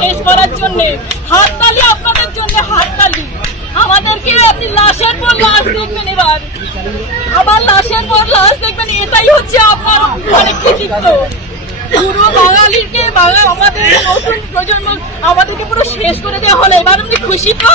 শেষ করার জন্য হাততালি হাততালি আমাদেরকে আপনি লাশের পর লাশ দেখবেন এবার লাশের পর লাশ দেখবেন এটাই হচ্ছে আপনার মানে কৃতিত্ব পুরো বাঙালিকে বাঙাল আমাদের নতুন প্রজন্ম আমাদেরকে পুরো শেষ করে দেওয়া হলো। এবার আপনি খুশি তো?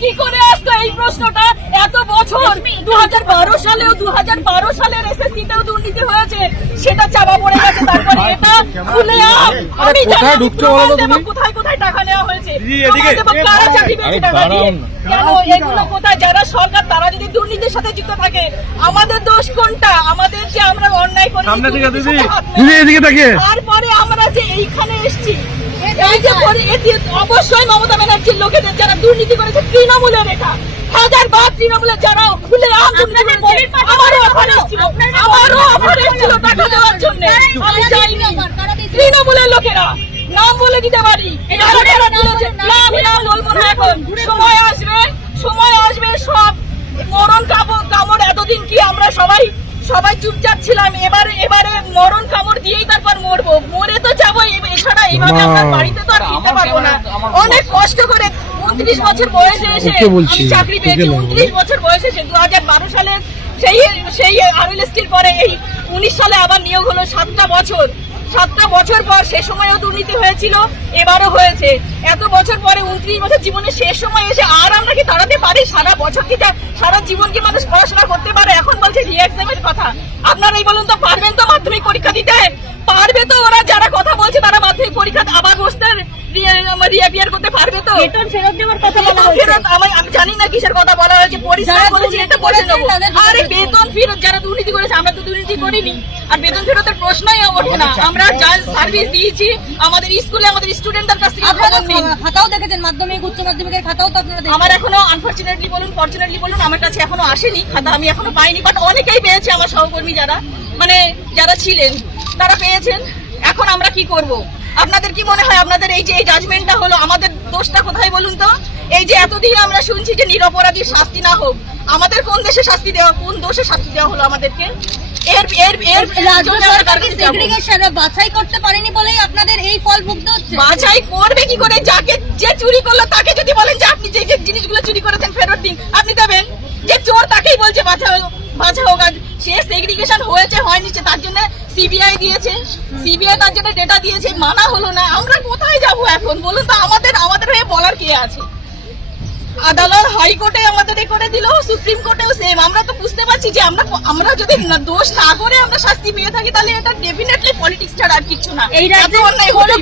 কি করে আসতো এই প্রশ্নটা? এত বছর দু সালেও দু সালের এসএসসি তেও দুর্নীতি হয়েছে সেটা চাপা পড়ে গেছে তারপরে এটা খুলে আমি। জানি কোথায়? কোথায় কোথায় টাকা নেওয়া হয়েছে? কারা চাকরি পেয়েছে টাকা দিয়ে? কেন এগুলো কোথায়? যারা সরকার তারা যদি দুর্নীতির সাথে যুক্ত থাকে আমাদের দোষ কোনটা? আমাদের যে আমরা অন্যায় করি। তারপরে আমরা যে এইখানে এসেছি এই যে অবশ্যই মমতা ব্যানার্জির লোকেদের যারা দুর্নীতি করেছে তৃণমূলের এটা। হাজার বার তৃণমূলের যারা খুলে আম দুর্নীতি করেছে আমারও অফার এসেছিল। আমারও অফার এসেছিল টাকা দেওয়ার জন্য। আমি যাইনি। তৃণমূলের লোকেরা নাম বলে দিতে পারি। যারা যারা দিয়েছে, না আমি নাম বলব না এখন সময় আসবে সময় আসবে সব মরণ কামড় কামড় এতদিন কি আমরা সবাই সবাই চুপচাপ ছিলাম এবারে এবারে মরণ কামড় দিয়েই তারপর মরবো। মরে এইভাবে মা। বাড়িতে তো আর ফিরতে পারব না। অনেক কষ্ট। করে উনত্রিশ বছর বয়সে এসে আমি চাকরি পেয়েছি। উনত্রিশ বছর বয়সে এসে দু হাজার বারো সালে সেই সেই আরএলএসটির পরে এই উনিশ সালে আবার নিয়োগ হলো সাতটা বছর। সাতটা বছর পর সে সময়ও দুর্নীতি হয়েছিল এবারও হয়েছে। এত বছর পরে উনত্রিশ বছর জীবনের শেষ সময় এসে আর আমরা কি দাঁড়াতে পারি? সারা বছর কি সারা জীবন কি মানুষ পড়াশোনা করতে পারে? এখন বলছে রিএক্সামের কথা। আপনারাই বলুন তো পারবেন তো মাধ্যমিক পরীক্ষা দিতে? পারবে তো? ওরা যারা কথা বলছে তারা মাধ্যমিক পরীক্ষা আবার বসতে রিঅ্যাপিয়ার করতে পারবে তো? বেতন ফেরত দেওয়ার কথা বলা হয়েছে। আমি জানি না কিসের কথা বলা হয়েছে পরিষ্কার বলেছি এটা বলে নেব আরে বেতন ফেরত দুর্নীতি করেছে আমরা তো দুর্নীতি করিনি। আর বেতন ফেরতের প্রশ্নই ওঠে না। আমরা যা সার্ভিস দিয়েছি আমাদের স্কুলে আমাদের স্টুডেন্টদের কাছ থেকে খাতাও দেখেছেন মাধ্যমিক উচ্চ মাধ্যমিকের খাতাও তো আপনারা আমার এখনও আনফরচুনেটলি বলুন ফরচুনেটলি বলুন আমার কাছে এখনও আসেনি খাতা। আমি এখনও পাইনি বাট অনেকেই পেয়েছে আমার সহকর্মী যারা। মানে যারা ছিলেন তারা পেয়েছেন। এখন আমরা কি করব? আপনাদের কি মনে হয় আপনাদের এই যে এই জাজমেন্টটা হলো আমাদের দোষটা কোথায় বলুন তো? এই যে এতদিন আমরা শুনছি যে নিরপরাধীর শাস্তি না হোক আমাদের কোন দেশে শাস্তি দেওয়া কোন দোষে শাস্তি দেওয়া হলো আমাদেরকে? এর বাছাই করতে পারেনি বলেই আপনাদের এই ফল ভুগতে হচ্ছে। বাছাই করবে কি করে? যাকে যে চুরি করল তাকে যদি বলেন যে আপনি যে যে জিনিসগুলো চুরি করেছেন ফেরত দিন আপনি দেবেন? যে চোর তাকেই বলছে বাছা বাছা হোক আর সে সেগ্রিগেশন হয়েছে হয়নি তার জন্য সিবিআই দিয়েছে। সিবিআই তার জন্য ডেটা দিয়েছে। মানা হলো না। আমরা কোথায় যাব এখন? বলুন তো আমাদের আমাদের হয়ে বলার কে আছে? আদালত হাইকোর্টে আমাদের এ করে দিল সুপ্রিম কোর্টেও সেম আমরা তো বুঝতে পারছি যে আমরা আমরা যদি দোষ না করে আমরা শাস্তি পেয়ে থাকি তাহলে এটা ডেফিনেটলি পলিটিক্স ছাড়া আর কিছু না। এই রাজ্যে অন্যায় হলো